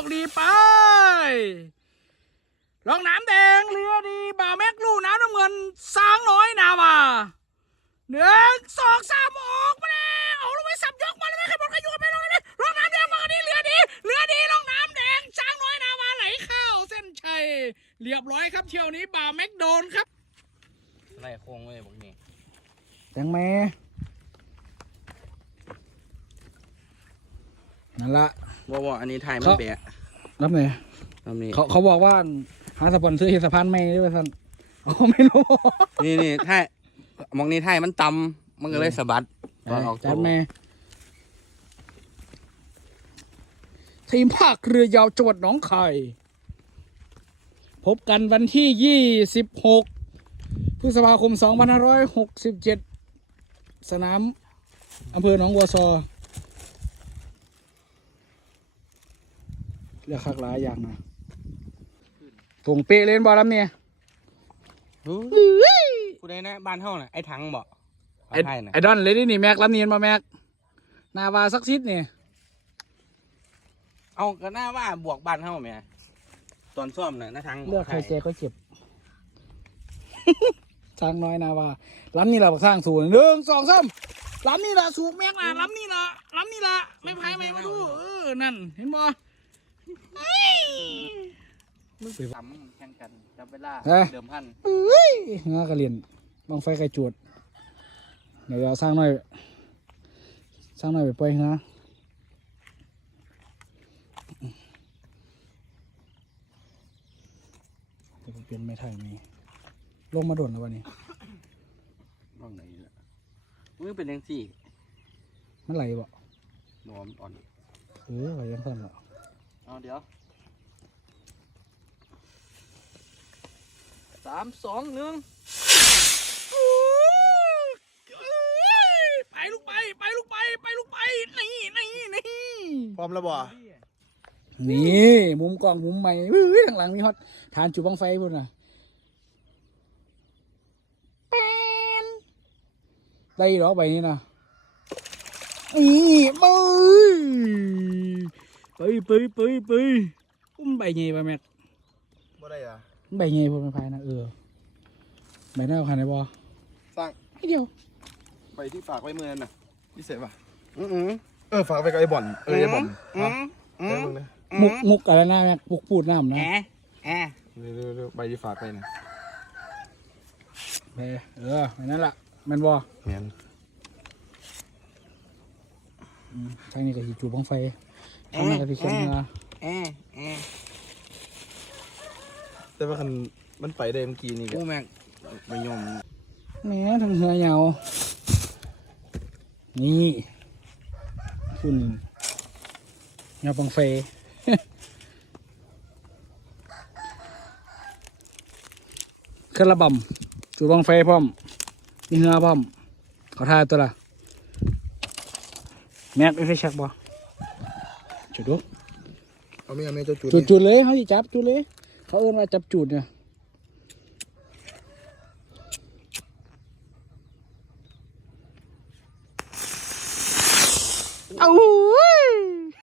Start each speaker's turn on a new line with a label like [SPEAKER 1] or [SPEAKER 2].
[SPEAKER 1] โชคดีไปลองน้ำแดงเรือดีบ่าวแม็กลูน้ำน้ำเงินสร้างน้อยนาวาหนึ่งสองสามออกมาแล้วเอาลงไปสับยกมาแล้วไม่ใครบอลใครอยู่กันไปลงเลยลองน้ำแดงมากันนี่เรือดีเรือดีลองน้ำแดงช้างน้อยนาวาไหลเข้าเส้นชัยเรียบร้อยครับเที่ยวนี้บ่าวแม็กโดนครับ
[SPEAKER 2] ไล่โค้งไว้บอกนี่
[SPEAKER 1] แตงแม่นั่นละ
[SPEAKER 2] ว่าว่าอันนี้ไทยมัน
[SPEAKER 1] เขา
[SPEAKER 2] แบะ
[SPEAKER 1] รับไหน
[SPEAKER 2] ทำนี่
[SPEAKER 1] เขาเขาบอกว่าหาสปอนเซอร์เฮดสะพานไม่ด้วยสันเขาไม่รู้
[SPEAKER 2] นี่นี่ไทยมองนี่ไทยมันต่ำมันก็เลยสะบัดตอนออก
[SPEAKER 1] จั
[SPEAKER 2] ตั
[SPEAKER 1] ด
[SPEAKER 2] ว
[SPEAKER 1] แม่ทีมภาคเรือยาวจังหวัดหนองคายพบกันวันที่ 26 พฤษภาคม 2567 สนามอำเภอหนองบัวซอ เลือกคักหลายอย่างนะส่งเป๊ะเล่นบอลลำเนี่ย
[SPEAKER 2] ผู้ใดนะบ้านเฮาน่ะไอ้ถังบ่
[SPEAKER 1] ไอ้
[SPEAKER 2] ไทยน่ะ
[SPEAKER 1] ไอ้ดอนเลยดินี่แม็กลำเนียนมาแม็กนาวาสักซิดเนี่ย
[SPEAKER 2] เอาก็น่าว่าบวกบ้านเฮาแหม่ตอนซ่อมน่ะนะถัง
[SPEAKER 1] เลือกใคร
[SPEAKER 2] ไทย
[SPEAKER 1] เจก็เจ็บช้างน้อยนาวาล้ำนี่ละบักสร้างศูนย์หนึ่งสองสามล้ำนี่ละสูกแม็กนะล้ำนี่ละล้ำนี่ละไม่พายไม่มาดูเออนั่นเห็นบ่
[SPEAKER 2] ซ้ำแข่งกันจับเวลา
[SPEAKER 1] เอ้ย
[SPEAKER 2] เดิมพัน
[SPEAKER 1] เอ้ยงากระเรียนบังไฟไก่จวด เดี๋ยวเอาสร้างน้อย สร้างน้อยไปปล่อยงาเดี๋ยวผมเปลี่ยนไม่ถ่ายมีลงมาโดนแล้ววันนี้
[SPEAKER 2] บ้องไหนล่ะมันเป็นยังสี่
[SPEAKER 1] มันไหลบ่
[SPEAKER 2] นอมอ่อน
[SPEAKER 1] เออไหลยังสั่นเหรอ
[SPEAKER 2] เอาเดี๋ยวสามสองหนึ่ง
[SPEAKER 1] ไปลูกไปไปลูกไปไปลูกไปนี่นี่นี่
[SPEAKER 3] พร้อมแล้วบ่
[SPEAKER 1] นี่มุมกล้องมุมใหม่เฮ้ยข้างหลังมีฮอตฐานจุดบังไฟพุ่นน่ะแป้นได้หรอใบนี้นะนี่ไปไปไปไปไปอุ้มใบเงี้ยไปแม็ก
[SPEAKER 3] บ่ได้อะ
[SPEAKER 1] ใบเงี้ยพุ่นมันพายนะเออใบหน้าเอาขันได้บ่
[SPEAKER 3] สร้าง
[SPEAKER 1] ให้เดียว
[SPEAKER 3] ไปที่ฝากไว้เมื่อนั้นน่ะพี่เสพป่ะ
[SPEAKER 2] อืออือ
[SPEAKER 3] เออฝากไว้กับไอ้บ่อนเออไอ้บ่อน
[SPEAKER 2] อื
[SPEAKER 3] ครับ
[SPEAKER 2] ออื
[SPEAKER 3] เดี๋ยว
[SPEAKER 2] อ
[SPEAKER 3] มึงนะ
[SPEAKER 1] มุกมุกอะไรนะแม็กมุกพูดน้ำนะ
[SPEAKER 2] แอะแอะ
[SPEAKER 3] เร็วๆเร็วๆใบที่ฝากไปนะ
[SPEAKER 1] ไปเอออันนั้นล่ะแมันบ่
[SPEAKER 3] แม่น
[SPEAKER 1] อืมทางนี้ก็สิจูบบังไฟ ทางนั้นก็สิเขียนมา
[SPEAKER 2] แอะแอะ
[SPEAKER 3] แต่ว่าคันมันไปได้เมื่อกี้นี่ก็
[SPEAKER 2] กูแม็กไปยอม
[SPEAKER 1] แหม่ทางเหือเหยาวนี่คุณเหยาบังไฟยเครื่องระบำจูบบังไฟพร้อมมีเหือพร้อมเขาทายตัวละแม็กไม่ไฟชักบ่ จุดดู
[SPEAKER 3] เอาไม่เอาไม่เจ้าจุด
[SPEAKER 1] จุด
[SPEAKER 3] นี่
[SPEAKER 1] จุดเลยเขาสิจับจุดเลย เขาเอิ้นว่าจับจุดเนี่ยเอา